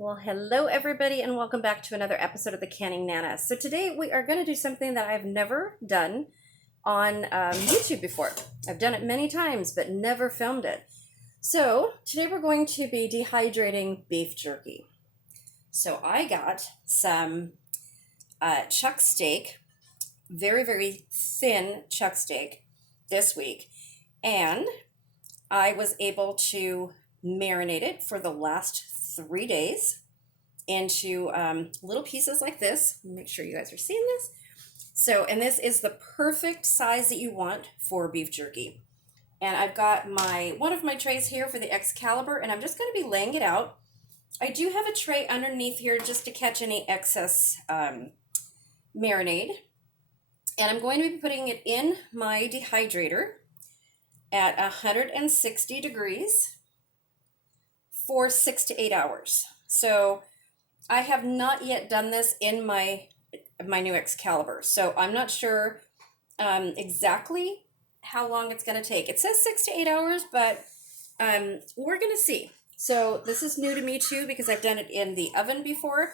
Well, hello everybody and welcome back to another episode of the Canning Nana. So today we are going to do something that I've never done on YouTube before. I've done it many times but never filmed it. So today we're going to be dehydrating beef jerky. So I got some chuck steak, very, very thin chuck steak this week, and I was able to marinate it for the last 3 days into little pieces like this. Make sure you guys are seeing this. So, and this is the perfect size that you want for beef jerky. And I've got one of my trays here for the Excalibur, and I'm just going to be laying it out. I do have a tray underneath here just to catch any excess marinade. And I'm going to be putting it in my dehydrator at 160 degrees for 6 to 8 hours. So I have not yet done this in my new Excalibur, so I'm not sure exactly how long it's going to take. It says 6 to 8 hours, but we're going to see. So this is new to me too because I've done it in the oven before.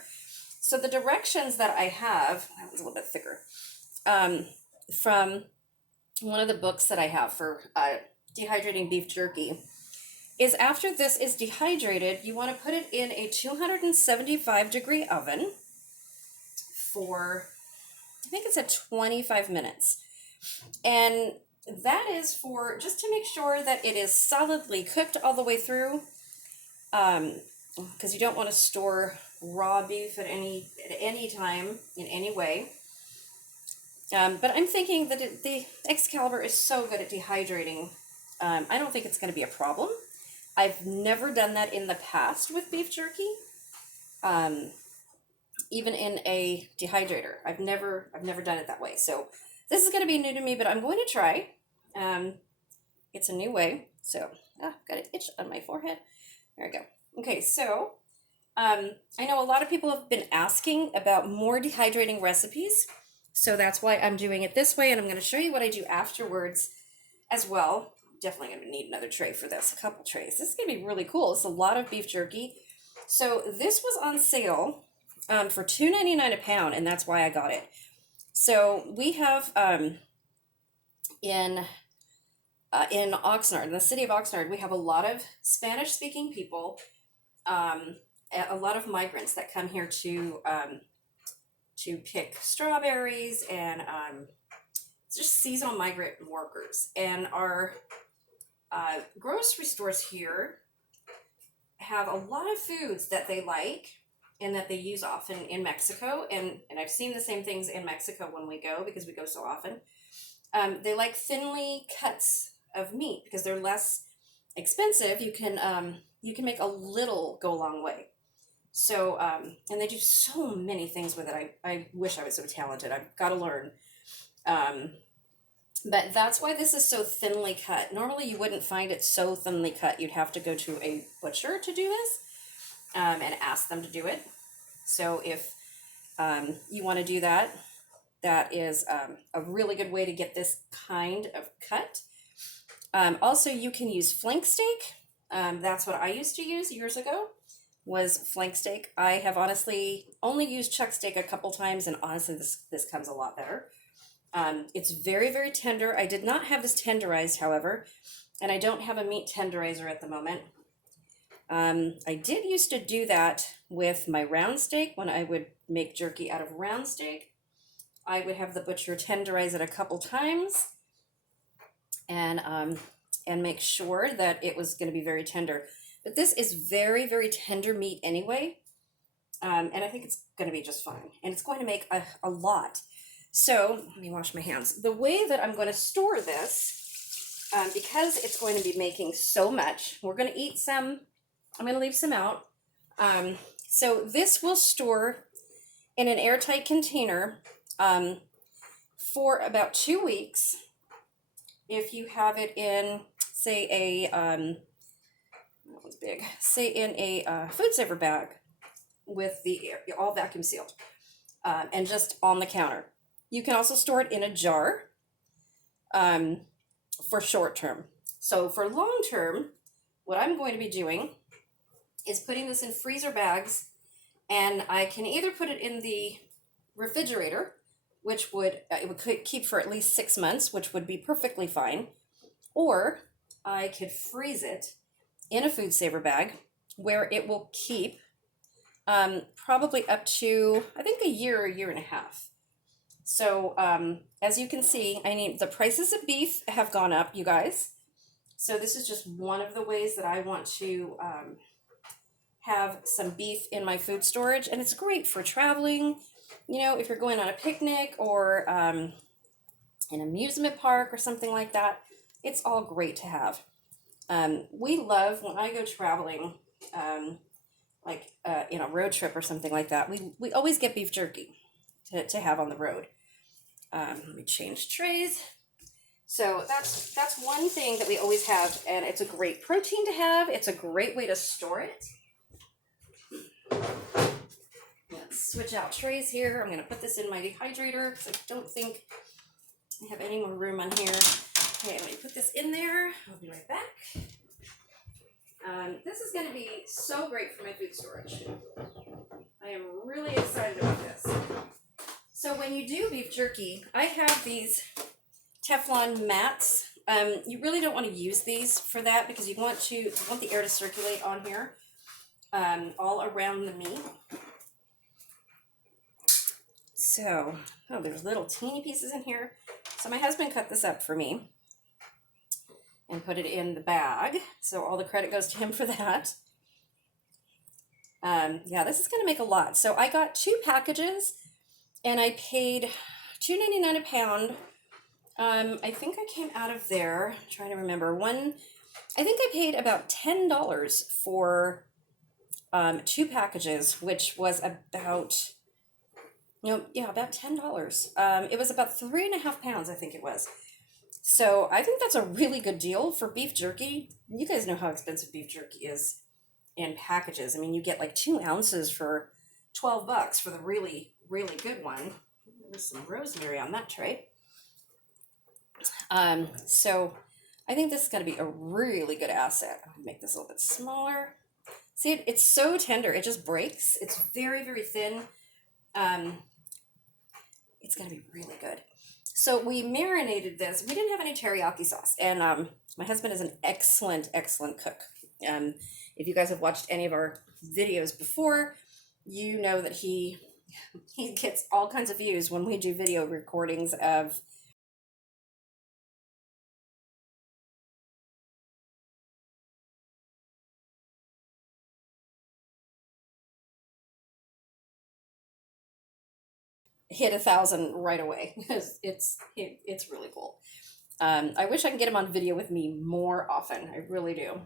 So the directions that I have, that was a little bit thicker, from one of the books that I have for dehydrating beef jerky, is after this is dehydrated, you want to put it in a 275 degree oven for, I think it's at 25 minutes. And that is for just to make sure that it is solidly cooked all the way through, because you don't want to store raw beef at any time in any way. But I'm thinking that the Excalibur is so good at dehydrating. I don't think it's going to be a problem. I've never done that in the past with beef jerky, even in a dehydrator. I've never done it that way. So this is going to be new to me, but I'm going to try. It's a new way. So got an itch on my forehead. There we go. Okay, so I know a lot of people have been asking about more dehydrating recipes, so that's why I'm doing it this way, and I'm going to show you what I do afterwards as well. Definitely going to need another tray for this, a couple trays. This is going to be really cool. It's a lot of beef jerky. So this was on sale for $2.99 a pound, and that's why I got it. So we have in Oxnard, in the city of Oxnard, we have a lot of Spanish-speaking people, a lot of migrants that come here to pick strawberries, and just seasonal migrant workers. And our grocery stores here have a lot of foods that they like and that they use often in Mexico, and I've seen the same things in Mexico when we go, because we go so often. They like thinly cuts of meat because they're less expensive. You can make a little go a long way. So and they do so many things with it. I wish I was so talented. I've got to learn. But that's why this is so thinly cut. Normally you wouldn't find it so thinly cut. You'd have to go to a butcher to do this and ask them to do it. So if you want to do that, that is a really good way to get this kind of cut. Also, you can use flank steak. That's what I used to use years ago, was flank steak. I have honestly only used chuck steak a couple times, and honestly this comes a lot better. It's very, very tender. I did not have this tenderized, however, and I don't have a meat tenderizer at the moment. I did used to do that with my round steak. When I would make jerky out of round steak, I would have the butcher tenderize it a couple times and make sure that it was going to be very tender. But this is very, very tender meat anyway, and I think it's going to be just fine. And it's going to make a lot. So let me wash my hands. The way that I'm going to store this, because it's going to be making so much, we're going to eat some. I'm going to leave some out. So this will store in an airtight container for about 2 weeks. If you have it in, say, that one's big, say in a food saver bag with the air, all vacuum sealed, and just on the counter. You can also store it in a jar for short term. So for long term, what I'm going to be doing is putting this in freezer bags And I can either put it in the refrigerator, which would it would keep for at least 6 months, which would be perfectly fine, or I could freeze it in a food saver bag where it will keep probably up to, I think, a year and a half. So as you can see, the prices of beef have gone up, you guys. So this is just one of the ways that I want to have some beef in my food storage, and it's great for traveling. You know, if you're going on a picnic or an amusement park or something like that, it's all great to have. We love, when I go traveling, in a road trip or something like that, we always get beef jerky to have on the road. Let me change trays. So that's one thing that we always have, and it's a great protein to have. It's a great way to store it. Let's switch out trays here. I'm going to put this in my dehydrator because I don't think I have any more room on here. Okay, let me put this in there. I'll be right back. This is going to be so great for my food storage. I am really excited about this. So when you do beef jerky, I have these Teflon mats. You really don't want to use these for that because you want the air to circulate on here all around the meat. So, there's little teeny pieces in here. So my husband cut this up for me and put it in the bag. So all the credit goes to him for that. Yeah, this is going to make a lot. So I got 2 packages and I paid $2.99 a pound. I think I came out of there, I'm trying to remember, I think I paid about $10 for 2 packages, which was about, about $10. It was about 3.5 pounds, I think it was. So I think that's a really good deal for beef jerky. You guys know how expensive beef jerky is in packages. I mean, you get like 2 ounces for $12 for the really, really good one. There's some rosemary on that tray. So I think this is going to be a really good asset. I'm going to make this a little bit smaller. See, it's so tender. It just breaks. It's very, very thin. It's going to be really good. So we marinated this. We didn't have any teriyaki sauce. And my husband is an excellent, excellent cook. If you guys have watched any of our videos before, you know that he gets all kinds of views when we do video recordings of hit 1,000 right away. It's really cool. I wish I could get him on video with me more often. I really do.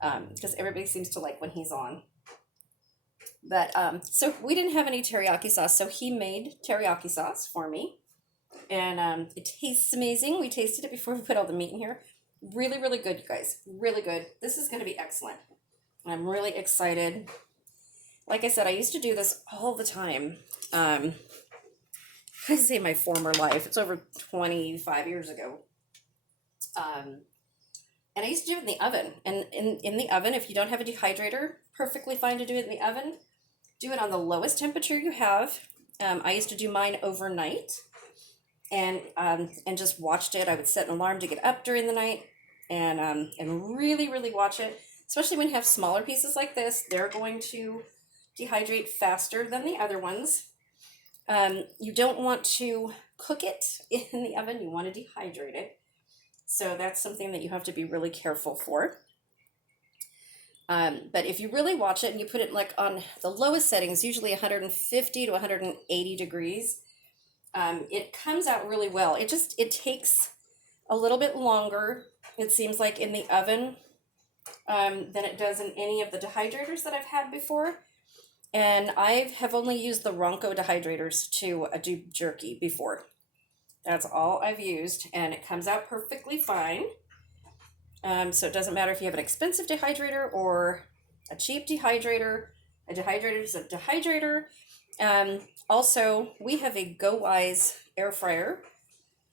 Because everybody seems to like when he's on. But so we didn't have any teriyaki sauce, so he made teriyaki sauce for me. And it tastes amazing. We tasted it before we put all the meat in here. Really, really good, you guys. Really good. This is going to be excellent. I'm really excited. Like I said, I used to do this all the time. I say my former life. It's over 25 years ago. And I used to do it in the oven. And in the oven, if you don't have a dehydrator, perfectly fine to do it in the oven. Do it on the lowest temperature you have. I used to do mine overnight. And just watched it. I would set an alarm to get up during the night and really, really watch it. Especially when you have smaller pieces like this, they're going to dehydrate faster than the other ones. You don't want to cook it in the oven. You want to dehydrate it. So that's something that you have to be really careful for. But if you really watch it and you put it like on the lowest settings, usually 150 to 180 degrees, it comes out really well. It takes a little bit longer, it seems like, in the oven than it does in any of the dehydrators that I've had before. And I have only used the Ronco dehydrators to do jerky before. That's all I've used, and it comes out perfectly fine. So it doesn't matter if you have an expensive dehydrator or a cheap dehydrator. A dehydrator is a dehydrator. Also, we have a GoWise air fryer,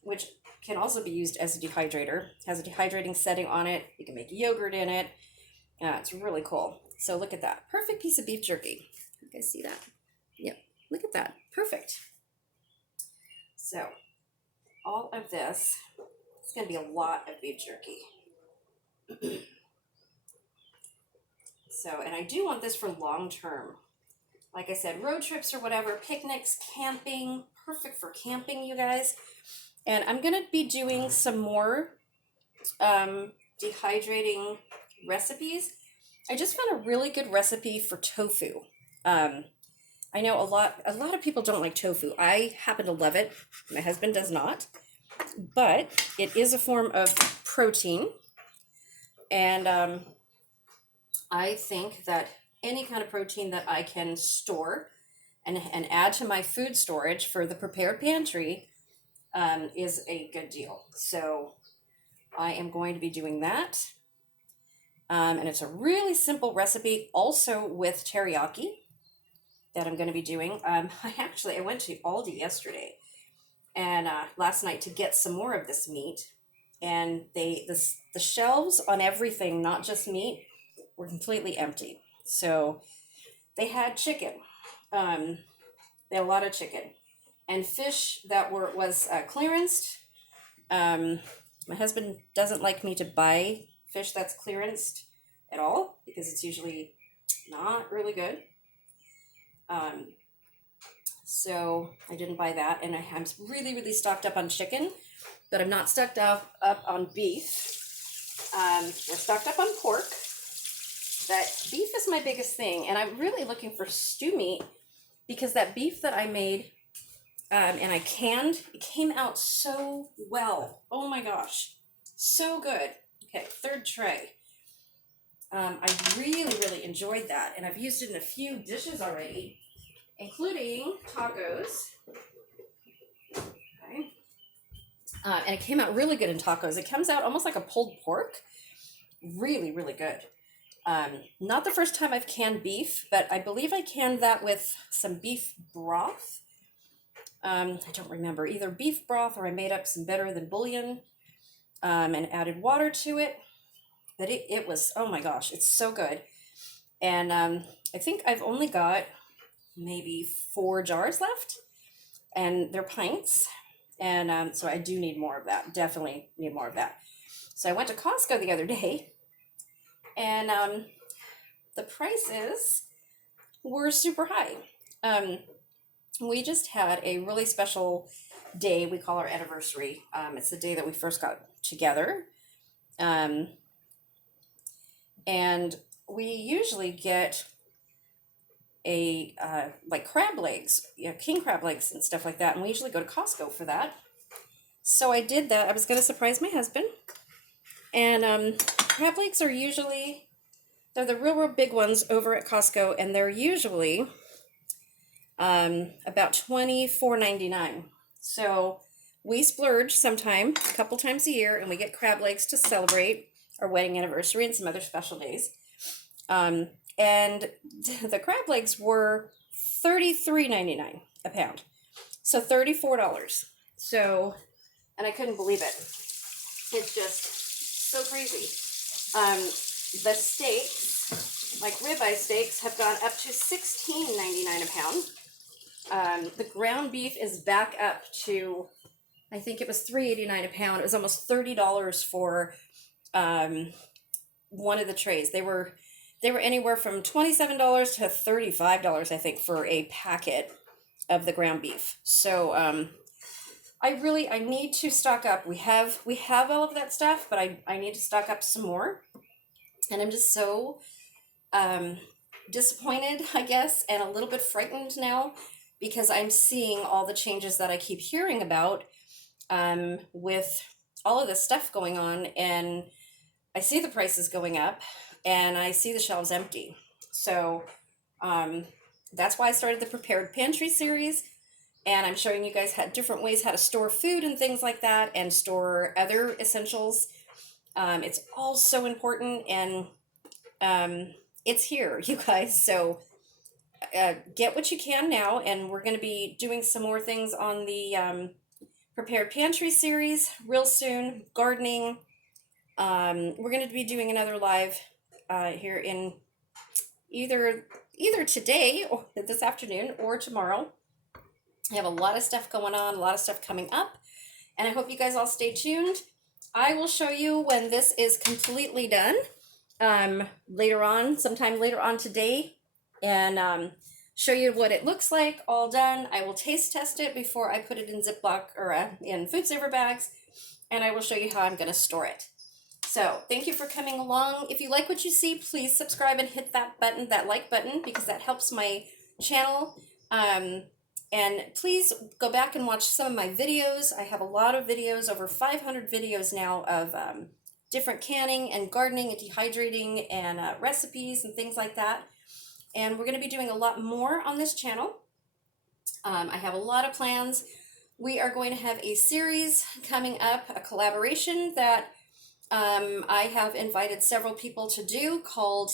which can also be used as a dehydrator. It has a dehydrating setting on it. You can make yogurt in it. It's really cool. So look at that. Perfect piece of beef jerky. You guys see that? Yep, look at that, perfect. So all of this, it's gonna be a lot of beef jerky. So, and I do want this for long term. Like I said, road trips or whatever, picnics, camping, perfect for camping, you guys. And I'm gonna be doing some more dehydrating recipes. I just found a really good recipe for tofu. I know a lot of people don't like tofu. I happen to love it. My husband does not, but it is a form of protein, and I think that any kind of protein that I can store and add to my food storage for the prepared pantry is a good deal. So I am going to be doing that. And it's a really simple recipe, also with teriyaki, that I'm going to be doing. I went to Aldi yesterday and last night to get some more of this meat, and the shelves on everything, not just meat, were completely empty. So they had chicken. They had a lot of chicken and fish that was clearanced. My husband doesn't like me to buy fish that's clearanced at all because it's usually not really good. So I didn't buy that, and I'm really stocked up on chicken, but I'm not stocked up on beef. We're stocked up on pork, but beef is my biggest thing, and I'm really looking for stew meat because that beef that I made and I canned, it came out so well. Oh my gosh, so good. Okay, third tray. I really enjoyed that, and I've used it in a few dishes already, including tacos. Okay. And it came out really good in tacos. It comes out almost like a pulled pork. Really good. Not the first time I've canned beef, but I believe I canned that with some beef broth. I don't remember, either beef broth or I made up some better than bouillon and added water to it. But it was, oh my gosh, it's so good. And I think I've only got maybe 4 jars left, and they're pints. And so I do need more of that, definitely need more of that. So I went to Costco the other day, and the prices were super high. We just had a really special day we call our anniversary. It's the day that we first got together. And we usually get a like crab legs, king crab legs and stuff like that. And we usually go to Costco for that. So I did that. I was going to surprise my husband. And crab legs are usually, they're the real big ones over at Costco, and they're usually about $24.99. So we splurge sometime, a couple times a year, and we get crab legs to celebrate our wedding anniversary and some other special days. And the crab legs were $33.99 a pound. So $34. So, and I couldn't believe it. It's just so crazy. The steaks, like ribeye steaks, have gone up to $16.99 a pound. The ground beef is back up to, I think it was $3.89 a pound. It was almost $30 for one of the trays. They were anywhere from $27 to $35, I think, for a packet of the ground beef. So I need to stock up. We have all of that stuff, but I need to stock up some more. And I'm just so disappointed, I guess, and a little bit frightened now, because I'm seeing all the changes that I keep hearing about with all of this stuff going on, and I see the prices going up, and I see the shelves empty. So that's why I started the Prepared Pantry Series, and I'm showing you guys different ways how to store food and things like that, and store other essentials. It's all so important, and it's here, you guys. So get what you can now, and we're going to be doing some more things on the Prepared Pantry Series real soon. Gardening. We're going to be doing another live here in either either today or this afternoon or tomorrow. I have a lot of stuff going on, a lot of stuff coming up, and I hope you guys all stay tuned. I will show you when this is completely done later on, sometime later on today, and show you what it looks like all done. I will taste test it before I put it in Ziploc or in food saver bags, and I will show you how I'm going to store it. So thank you for coming along. If you like what you see, please subscribe and hit that button, that like button, because that helps my channel. And please go back and watch some of my videos. I have a lot of videos, over 500 videos now of different canning and gardening and dehydrating and recipes and things like that. And we're going to be doing a lot more on this channel. I have a lot of plans. We are going to have a series coming up, a collaboration that I have invited several people to do called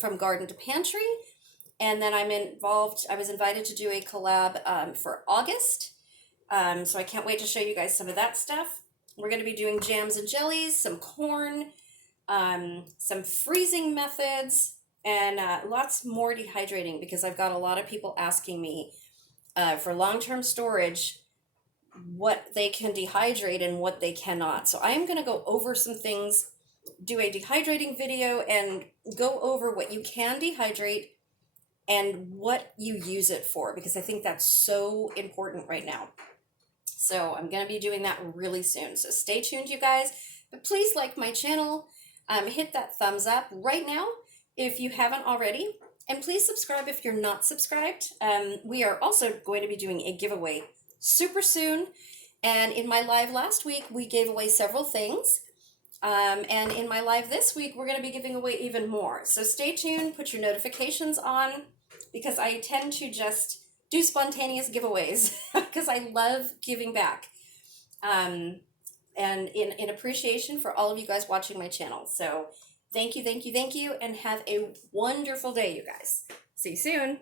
From Garden to Pantry. And then I was invited to do a collab for August. So I can't wait to show you guys some of that stuff. We're going to be doing jams and jellies, some corn, some freezing methods, and lots more dehydrating, because I've got a lot of people asking me for long-term storage what they can dehydrate and what they cannot. So I am going to go over some things, do a dehydrating video, and go over what you can dehydrate and what you use it for, because I think that's so important right now. So I'm going to be doing that really soon. So stay tuned, you guys. But please like my channel. Hit that thumbs up right now if you haven't already. And please subscribe if you're not subscribed. We are also going to be doing a giveaway super soon. And in my live last week, we gave away several things. And in my live this week, we're going to be giving away even more. So stay tuned, put your notifications on, because I tend to just do spontaneous giveaways because I love giving back. And in appreciation for all of you guys watching my channel. So thank you, and have a wonderful day, you guys. See you soon.